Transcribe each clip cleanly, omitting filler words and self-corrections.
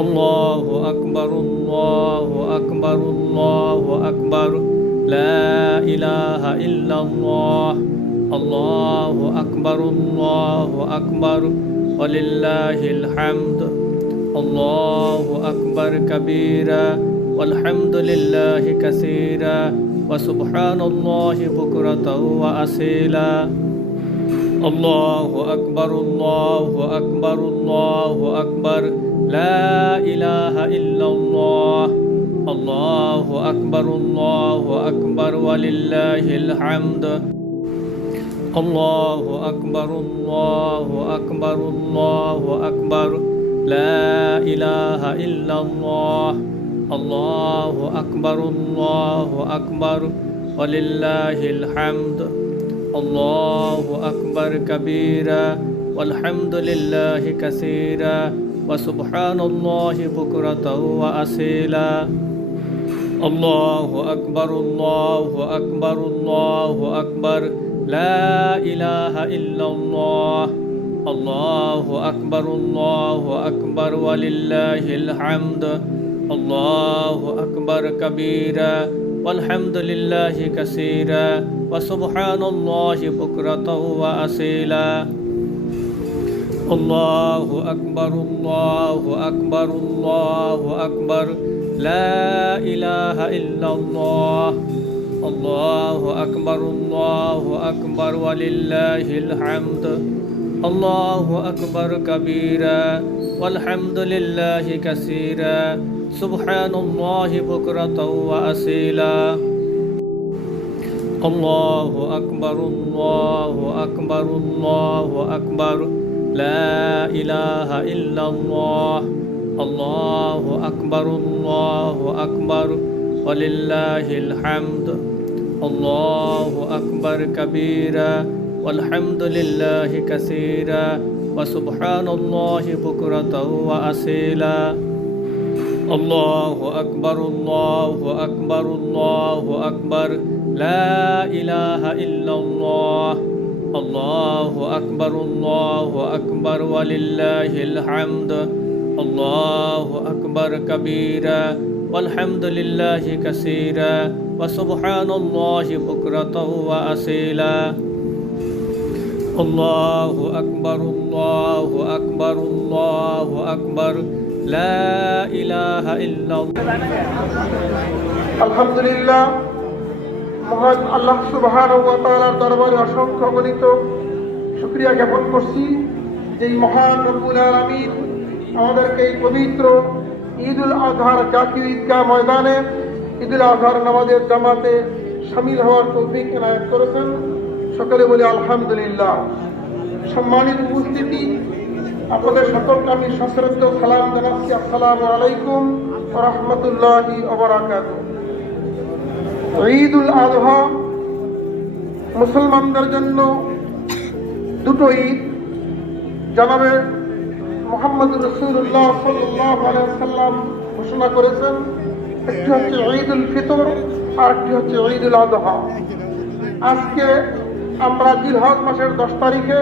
আল্লাহু আকবার, আল্লাহু আকবার, আল্লাহু আকবার, লা ইলাহা ইল্লাল্লাহ, আল্লাহু আকবার, আল্লাহু আকবার, ওয়ালিল্লাহিল হামদ। আল্লাহু আকবার কাবীরা ওয়ালহামদুলিল্লাহি কাসীরা ওয়া সুবহানাল্লাহি বুকরাতাও ওয়া আসীলা। আল্লাহু আকবার, আল্লাহু আকবার, আল্লাহু আকবার, লা ইলাহা ইল্লাল্লাহ, আল্লাহু আকবার, আল্লাহু আকবার, ওয়ালিল্লাহিল হামদ। আল্লাহু আকবার, আল্লাহু আকবার, আল্লাহু আকবার, লা ইলাহা ইল্লাল্লাহ, আল্লাহু আকবার, আল্লাহু আকবার, ওয়ালিল্লাহিল হামদ। আল্লাহু আকবার কাবীরা ওয়ালহামদুলিল্লাহি কাসীরা ওয়া সুবহানাল্লাহি বুকরাতাও ওয়া আসীলা। আল্লাহু আকবার, আল্লাহু আকবার, আল্লাহু আকবার, লা ইলাহা ইল্লাল্লাহ, আল্লাহু আকবার, আল্লাহু আকবার, ওয়ালিল্লাহিল হামদ। আল্লাহু আকবার কাবীরা ওয়ালহামদুলিল্লাহি কাসীরা ওয়া সুবহানাল্লাহি বুকরাতাও ওয়া আসীলা। আল্লাহু আকবার, আল্লাহু আকবার, আল্লাহু আকবার, লা ইলাহা ইল্লাল্লাহ, আল্লাহু আকবার, আল্লাহু আকবার, ওয়ালিল্লাহিল হামদ। আল্লাহু আকবার কাবীরা ওয়ালহামদুলিল্লাহি কাসীরা সুবহানাল্লাহি বুকরাতাও ওয়া আসীলা। আল্লাহু আকবার, আল্লাহু আকবার, আল্লাহু আকবার, লা ইলাহা ইল্লাল্লাহ, আল্লাহু আকবার, আল্লাহু আকবার, ওয়ালিল্লাহিল হামদ। আল্লাহু আকবার কাবীরা ওয়ালহামদুলিল্লাহি কাসীরা ওয়া সুবহানাল্লাহি বুকরাতাও ওয়া আসীলা। আল্লাহু আকবার, আল্লাহু আকবার, আল্লাহু আকবার, লা ইলাহা ইল্লাল্লাহ, আল্লাহু আকবার, আল্লাহু আকবার, ওয়ালিল্লাহিল হামদ। আল্লাহু আকবার কাবীরা ওয়ালহামদুলিল্লাহি কাসীরা ওয়া সুবহানাল্লাহি বুকরাতাও ওয়া আসীলা। আল্লাহু আকবার, আল্লাহু আকবার, আল্লাহু আকবার, লা ইলাহা ইল্লাল্লাহ। আলহামদুলিল্লাহ, মহান আল্লাহ সুবহানাহু ওয়া তাআলার দরবারে অসংখ্য গণিত শুকরিয়া জ্ঞাপন করছি যেই মহান রব্বুল আলামিন আমাদেরকে এই পবিত্র ঈদুল আজহার জাতীয় ঈদগাহ ময়দানে ঈদুল আজহার নামাজের জামাতে শামিল হওয়ার তৌফিক এনায়েত করেছেন। সকলে বলি আলহামদুলিল্লাহ। সম্মানিত উপস্থিতি, আপনাদের সকলকে আমি সশ্রদ্ধ সালাম জানাচ্ছি। আসসালামু আলাইকুম ওয়া রাহমাতুল্লাহি ওয়া বারাকাতুহু। ঈদুল আযহা মুসলমানদের জন্য দুটো ঈদ জানাবে মুহাম্মদুর রাসূলুল্লাহ সাল্লাল্লাহু আলাইহি ওয়াসাল্লাম ঘোষণা করেছেন। একটি হচ্ছে ঈদুল ফিতর আর একটি হচ্ছে ঈদুল আযহা। আজকে আমরা জিলহজ মাসের 10 তারিখে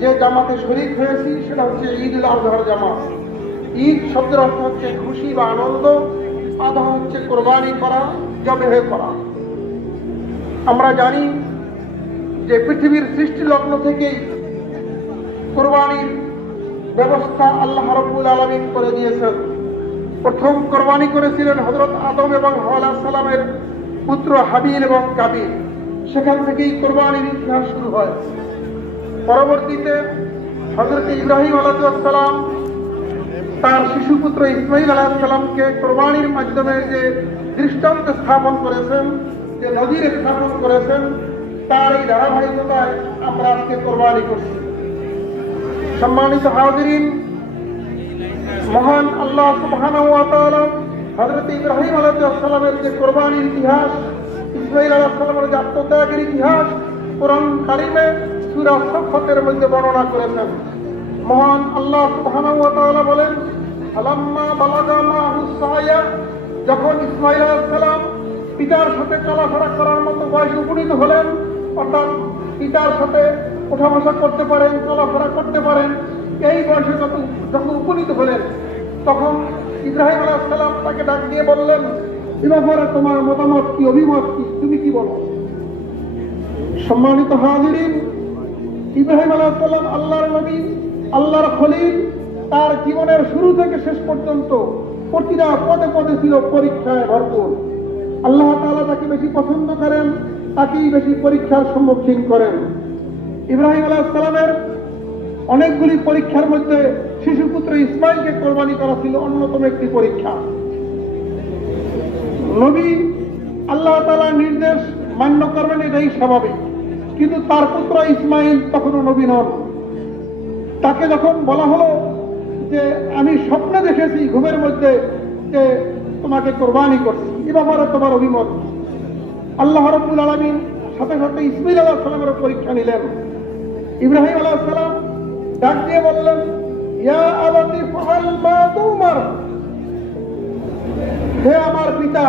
যে জামাতে শরীক হয়েছি সেটা হচ্ছে ঈদুল আযহার জামাত। ঈদ শব্দের অর্থ হচ্ছে খুশি বা আনন্দ, আযহা হচ্ছে কোরবানি করা, জবেহ করা। আমরা জানি যে পৃথিবীর সৃষ্টি লগ্ন থেকেই কোরবানির ব্যবস্থা আল্লাহ রাব্বুল আলামিন করে দিয়েছেন। প্রথম কোরবানি করেছিলেন হযরত আদম এবং হাওয়া আলাইহিস সালামের পুত্র হাবিল এবং কাবিল। সেখান থেকেই কোরবানির ইতিহাস শুরু হয়। পরবর্তীতে হযরত ইব্রাহিম আলাইহিস সালাম তার শিশুপুত্র ইসমাইল আলাইহিস সালামকে কোরবানির মাধ্যমে যে দৃষ্টান্ত স্থাপন করেছেন, যে নজির স্থাপন করেছেন, তার এই ধারাবাহিকতায় আমরা আজকে কোরবানি করছি। সম্মানিত হাজিরিন, মহান আল্লাহ সুবহানাহু ওয়া তাআলা হযরত ইব্রাহিম আলাইহিস সালামের যে কোরবানির ইতিহাস, ইসমাইল আলাইহিস সালামের যে আত্মত্যাগের ইতিহাস কোরআন কারিমে সূরা সফফাতের মধ্যে বর্ণনা করেছেন। মহান আল্লাহ সুবহানাহু ওয়া তাআলা বলেন, আলাম্মা বালাগা মাহুস সায়া, যখন ইসমাইল আলাইহিস সালাম পিতার সাথে চলাফেরা করার মতো বয়সে উপনীত হলেন, অর্থাৎ পিতার সাথে ওঠা বসা করতে পারেন, চলাফেরা করতে পারেন, এই বয়সে যখন উপনীত হলেন তখন ইব্রাহিম আলাইহিস সালাম তাকে ডাক দিয়ে বললেন, এ ব্যাপারে তোমার মতামত কি, অভিমত কি, তুমি কি বলো? সম্মানিত হাজিরিন, ইব্রাহিম আলাইহিস সালাম আল্লাহর নবী, আল্লাহর খলিল। তার জীবনের শুরু থেকে শেষ পর্যন্ত প্রতিটা পদে পদে ছিল পরীক্ষায় ভরপুর। আল্লাহ তাআলা তাকে বেশি পছন্দ করেন, তাকেই বেশি পরীক্ষার সম্মুখীন করেন। ইব্রাহিম আলাইহিস সালামের অনেকগুলি পরীক্ষার মধ্যে শিশুপুত্র ইসমাইলকে কোরবানি করা ছিল অন্যতম একটি পরীক্ষা। নবী আল্লাহ তাআলার নির্দেশ মান্য করবেন, এটাই স্বাভাবিক, কিন্তু তার পুত্র ইসমাইল তখনও নবী নন। তাকে যখন বলা হলো যে আমি স্বপ্নে দেখেছি ঘুমের মধ্যে যে তোমাকে কোরবানি করছি, এ ব্যাপারে তোমার অভিমত? আল্লাহ রাব্বুল আলামিন সাথে সাথে ইসমাইল আলাইহিস সালামের পরীক্ষা নিলেন। ইব্রাহিম আলাইহিস সালাম ডাক দিয়ে বললেন, ইয়া আবাতি ফাআল মা তুমার, হে আমার পিতা,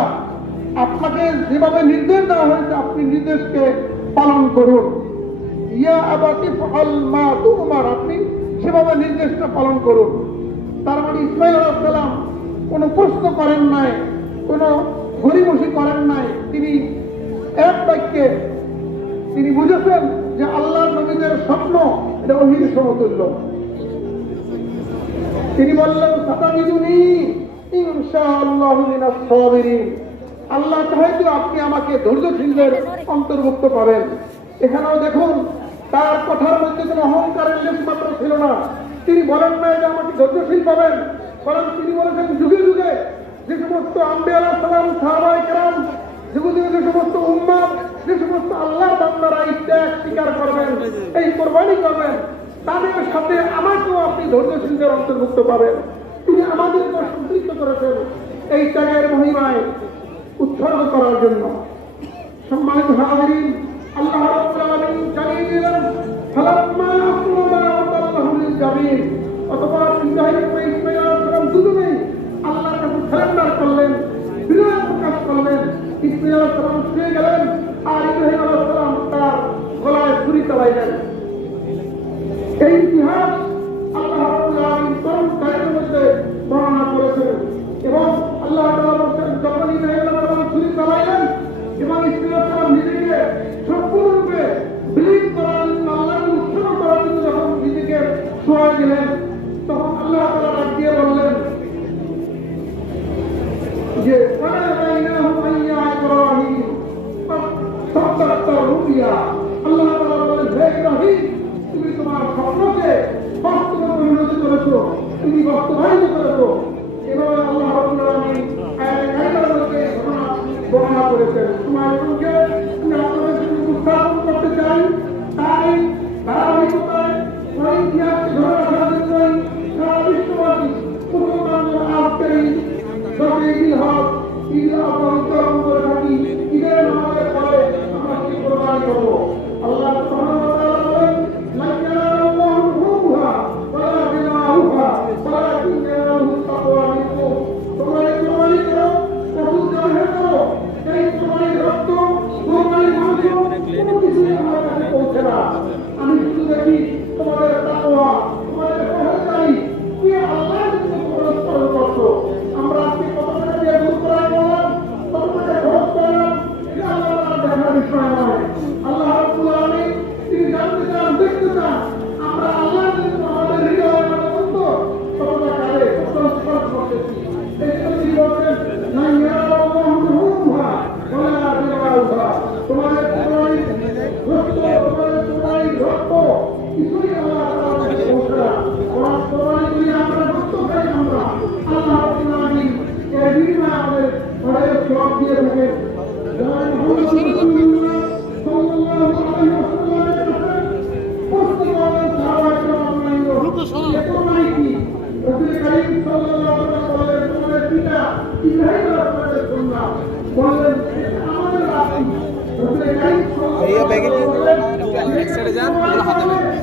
আপনাকে যেভাবে নির্দেশ দেওয়া হয়েছে আপনি নির্দেশকে পালন করুন। ইয়া আবাতি ফাআল মা তুমার, আপনি সেভাবে নির্দেশটা পালন করুন। তার মানে ইসমাইল আলাইহিস সালাম কোনো প্রশ্ন করেন নাই, কোনো গড়িমসি করেন নাই। তিনি এক বাক্যে তিনি বুঝেছেন যে আল্লাহর নবীদের স্বপ্ন এটা ওহীর সমতুল্য। তিনি বললেন, সাতাজিদুনি ইনশাআল্লাহু মিনাস সাবিরিন, আল্লাহ চাইলে আপনি আমাকে ধৈর্যশীলদের অন্তর্ভুক্ত পাবেন। এখানেও দেখুন তার কথার মধ্যে কোনো অহংকারের লেশ মাত্র ছিল না। তিনি বলেন না যে আমাকে ধৈর্যশীল পাবেন, বরং তিনি বলেছেন যুগে যুগে যে সমস্ত আম্বিয়া আলাইহিস সালাম, সাহাবায়ে কেরাম, যুগে যুগে যে সমস্ত উম্মত, যে সমস্ত আল্লাহর বান্দারা এই ত্যাগ স্বীকার করবেন, এই কোরবানি করবেন, তাদের সাথে আমাকেও আপনি ধৈর্যশীলদের অন্তর্ভুক্ত পাবেন। তিনি আমাদেরকে সম্পৃক্ত করেছেন এই ত্যাগের মহিমায় উৎসর্গ করার জন্য। সম্মানিত হাজিরিন, আল্লাহ রাব্বুল আলামিন জানিয়ে দিলেন, ফালাম্মা আসলামা ওয়াতাল্লাহু লিল জাবিন, অতঃপর ইব্রাহিম ও ইসমাঈল আলাইহিস সালাম দুজনেই আল্লাহর কাছে সারেন্ডার করলেন, বিনয় প্রকাশ করলেন। ইসমাঈল আলাইহিস সালাম শুয়ে গেলেন আর ইব্রাহিম আলাইহিস সালাম তার গলায় ছুরি চালাইলেন। এই ইতিহাস আল্লাহ রাব্বুল আলামিন কোরআন কারীমের মধ্যে বর্ণনা করেছেন এবং আল্লাহ তাআলা বলেন, যখন ইব্রাহিম আলাইহিস সালাম ছুরি চালাইলেন এবং ইসমাঈল আলাইহিস সালাম নিজেকে সম্পূর্ণরূপে বিলীন করার জন্য, আল্লাহকে উৎসর্গ করার জন্য যখন নিজেকে শোয়া গেলেন, তখন আল্লাহ তাআলা ডাক দিয়ে বললেন যে ফানাদাইনাহু আইয়া ইব্রাহিম সাদাক্তা রুবিয়া। আল্লাহ তাআলা বলেন, হে ইব্রাহিম, তুমি তোমার স্বপ্নকে বাস্তবে পরিণত করেছো, তুমি বাস্তবায়িত করেছো। এভাবে আল্লাহ রাব্বুল আলামিন আয়াতে কারিমার মধ্যে ঘটনা বর্ণনা করেছেন। তোমার সঙ্গে আমি আপনাদের সামনে উপস্থাপন করতে চাই। তাই ধারাবাহিকতায় ওই ইতিহাসকে ধরে রাখার জন্যই সারা বিশ্ববাসী মুসলমানদের আজকের এই ঈদুল হক, ঈদ পালন করে থাকি। ঈদের নামাজের পরে আমরা কি কোরবানি করবো? আল্লাহ সুবহানাহু ওয়া তাআলা বলেন, লা ইয়ানালুল্লাহু লুহুমুহা ওয়ালা দিমাউহা ওয়ালাকিন ইয়ানালুহু তাকওয়া মিনকুম। তোমরা এই কোরবানি করো, পশু জবাই করো, এই কোরবানির রক্ত, কোরবানির মাংস কোনো কিছুই আমার কাছে পৌঁছে না। আমি শুধু দেখি তোমাদের তাকওয়া, তোমাদের পরহেজগারি, তুমি আল্লাহর জন্য পরস্পর করছো। আমরা আজকে কত টাকা দিয়ে দূর করাই বললাম, কত টাকা খরচ করলাম, এটা আল্লাহর দেখার বিষয় নয়। আল্লাহ রাব্বুল আলামিন তিনি জানতে চান, দেখতে চান আমরা আল্লাহর জন্য আমাদের হৃদয়ের মধ্যে কত টাকা খরচ করতেছি। এই জন্য তিনি বলছেন, লা ইয়ানালুল্লাহু লুহুমুহা ওয়ালা দিমাউহা, তোমাদের কোরবানির রক্ত, তোমাদের কোরবানির রক্ত কিছুই আল্লাহ তাআলার কাছে পৌঁছে না। ওরা কোরবানি করি আমরা, রক্ত খাই আমরা। আল্লাহ রাব্বুল আলামিন এর বিনিময়ে আমাদের ঘরের সওয়াব দিয়ে থাকেন।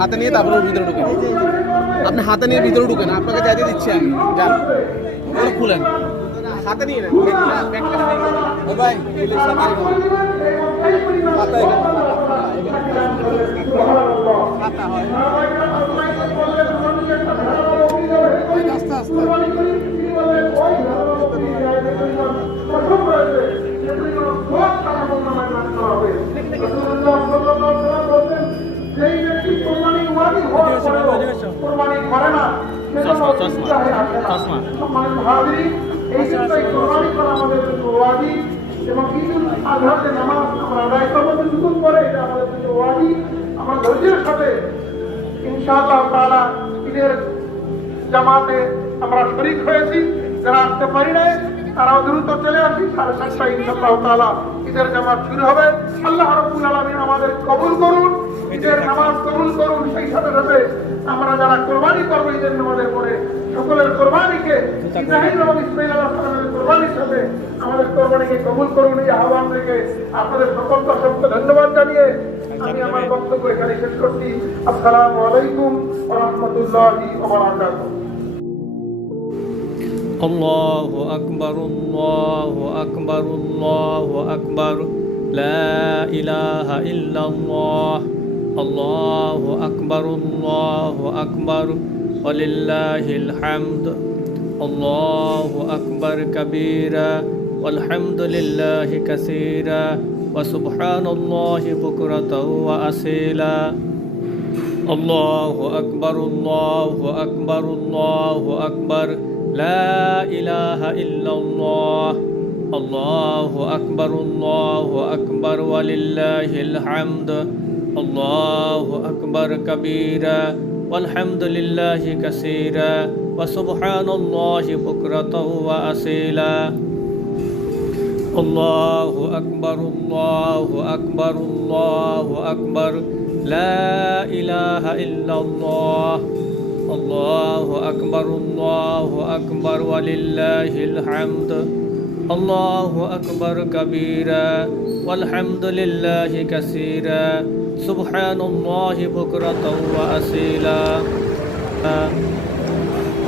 হাতে নিয়ে তারপরে ভিতরে ঢুকেন, আপনি হাতে নিয়ে ভিতরে ঢুকেন, আপনাকে যাইতে দিচ্ছি আমি। যান খুলেন, হাতে নিয়ে নেন ভাই। আস্তে আস্তে চশমা। সম্মানিত হাজিরিন, এই জন্যই কোরবানি করা আমাদের জন্য ওয়াজিব এবং ঈদুল আজহাতে নামাজ আমরা আদায় করবো নতুন করে, এটা আমাদের জন্য ওয়াজিব। আমরা ধৈর্যের সাথে ইনশাআল্লাহ তাআলা ঈদের জামাতে আমরা শরীক হয়েছি। যারা আসতে পারি নাই তারাও দ্রুত চলে আসি, 7:30টায় ইনশাআল্লাহ তাআলা ঈদের জামাত শুরু হবে। আল্লাহ রাব্বুল আলামিন আমাদের কবুল করুন, ঈদের নামাজ কবুল করুন। সেই সাথে সাথে আমরা যারা কোরবানি করবো ঈদের নামাজের পরে সকলের কোরবানিকে ইব্রাহিম এবং ইসমাঈল আলাইহিস সালামের কোরবানির সাথে আমাদের কোরবানিকে কবুল করুন। এই আহ্বান থেকে আপনাদের সকলকে অসংখ্য ধন্যবাদ জানিয়ে আমি আমার বক্তব্য এখানে শেষ করছি। আসসালামু আলাইকুম ওয়া রাহমাতুল্লাহি ওয়া বারাকাতুহু। الله أكبر الله أكبر الله أكبر لا إله إلا الله الله أكبر الله أكبر ولله الحمد الله أكبر كبيرا والحمد لله كثيرا وسبحان الله بكرة وأصيلا الله أكبر الله أكبر الله أكبر لا إله إلا الله الله أكبر الله أكبر ولله الحمد الله أكبر كبيرا والحمد لله كثيرا وسبحان الله بكرة وأصيلا الله أكبر الله أكبر الله أكبر لا إله إلا الله الله أكبر الله أكبر ولله الحمد الله أكبر كبيرا والحمد لله كثيرا سبحان الله بكرة وأصيلا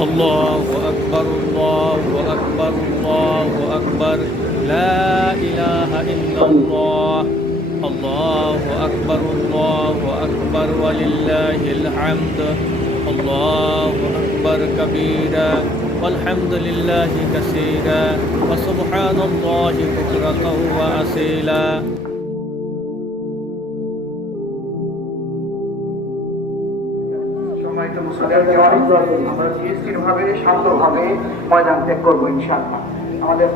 الله أكبر الله أكبر الله أكبر لا إله إلا الله الله أكبر الله أكبر ولله الحمد الله أكبر كبيرا والحمد لله كثيرا وسبحان الله بكرة وأصيلا সম্মানিত মুসলিম জওয়ান, আমরা স্থিরভাবে শান্তভাবে ময়দান ত্যাগ করবো ইনশাআল্লাহ। আমাদের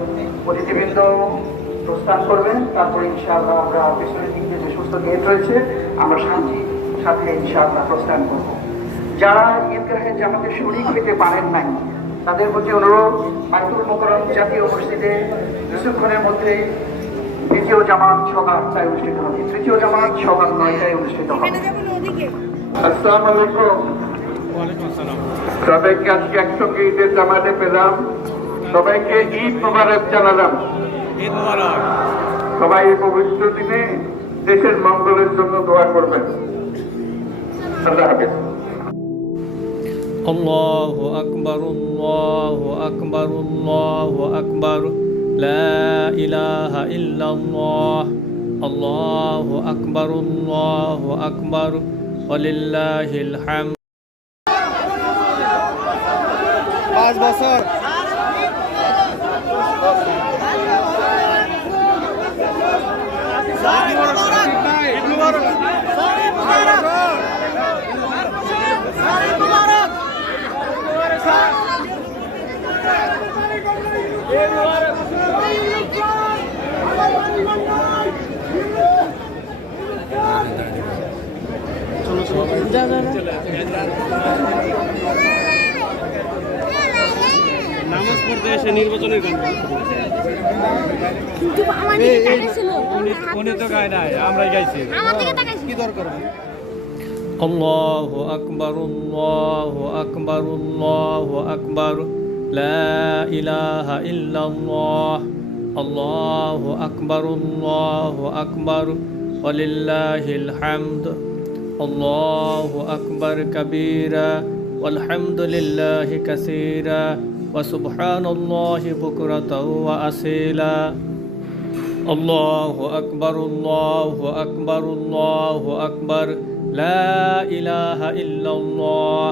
অতিথিবৃন্দ প্রস্থান করবেন, তারপরে ইনশাআল্লাহ আমরা পেছনের দিকে যে সমস্ত গেট রয়েছে আমরা শান্তির সাথে ইনশাআল্লাহ প্রস্থান করব। যারা ঈদগাহে জামাতে শরীক হইতে পারেন নাই তাদের প্রতি অনুরোধ, বাইতুল মোকাররম জাতীয় মসজিদে কিছুক্ষণের মধ্যে দ্বিতীয় জামাত সকাল 8টায় অনুষ্ঠিত হবে, তৃতীয় জামাত সকাল 9টায় অনুষ্ঠিত হবে। আসসালামু আলাইকুম। সবাইকে আজকে একসঙ্গে ঈদের জামাতে পেলাম, সবাইকে ঈদ মোবারক জানালাম। সবাই এই পবিত্র দিনে দেশের মঙ্গলের জন্য দোয়া করবেন। আল্লাহ হাফেজ। الله أكبر الله أكبر الله أكبر لا إله إلا الله الله أكبر الله أكبر ولله الحمد 5 বছর নামাজ পড়তে এসে নির্বাচনের গান উনি তো গায় নাই, আমরাই গাইছি। কি দরকার? الله أكبر الله أكبر الله أكبر لا إله إلا الله الله أكبر الله أكبر ولله الحمد الله أكبر كبيرا والحمد لله كثيرا وسبحان الله بكرة وأصيلا الله أكبر الله أكبر الله أكبر لا إله إلا الله